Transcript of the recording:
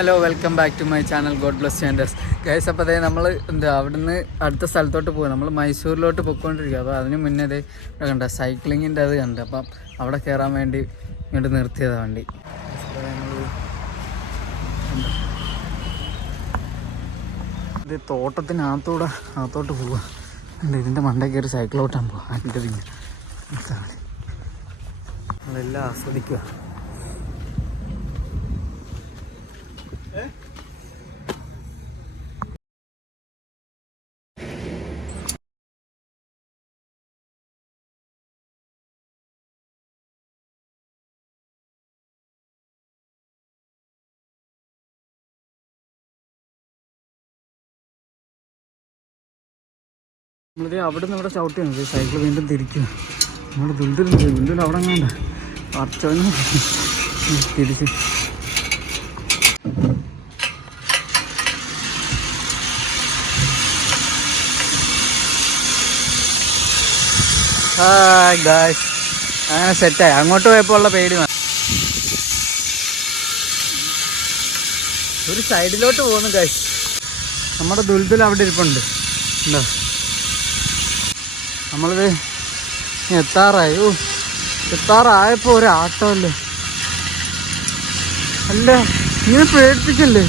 Hello, welcome back to my channel God bless ചേൻഡേഴ്സ് guys. അപ്പോൾ അതായത് നമ്മൾ അവിടുന്ന് അടുത്ത സ്ഥലത്തോട്ട് പോകും. നമ്മൾ മൈസൂരിലോട്ട് പോയിക്കൊണ്ടിരിക്കുക. അപ്പോൾ അതിന് മുന്നേ അത് കണ്ട സൈക്ലിങ്ങിൻ്റെ അത് കണ്ട്. അപ്പം അവിടെ കയറാൻ വേണ്ടി ഇങ്ങോട്ട് നിർത്തിയതാണ് വണ്ടി. ഇത് അകത്തോട്ട് പോവുക. ഇതിൻ്റെ മണ്ടയിൽ കയറി സൈക്കിളോട്ടാൻ പോവുക. അതിൻ്റെ പിന്നെ നമ്മളെല്ലാം ആസ്വദിക്കുക. നമ്മളിത് അവിടെ നിന്ന് ഇവിടെ ചവിട്ടിയാണ് സൈക്കിൾ വീണ്ടും തിരിക്കുക. നമ്മുടെ ദുൽദുൽ അവിടെ എങ്ങാണ്ട അർച്ചവന് തിരിച്ച് ഗായ്സ് അങ്ങനെ സെറ്റായി. അങ്ങോട്ട് പോയപ്പോൾ ഉള്ള പേടി ഒരു സൈഡിലോട്ട് പോകുന്നു ഗായ്സ്. നമ്മുടെ ദുൽദുൽ അവിടെ ഇരിപ്പുണ്ട്. ഉണ്ടോ? നമ്മളിത് എത്താറായപ്പോൾ ഒരാട്ടമല്ലേ. അല്ല, ഇങ്ങനെ പേടിപ്പിക്കല്ലേ.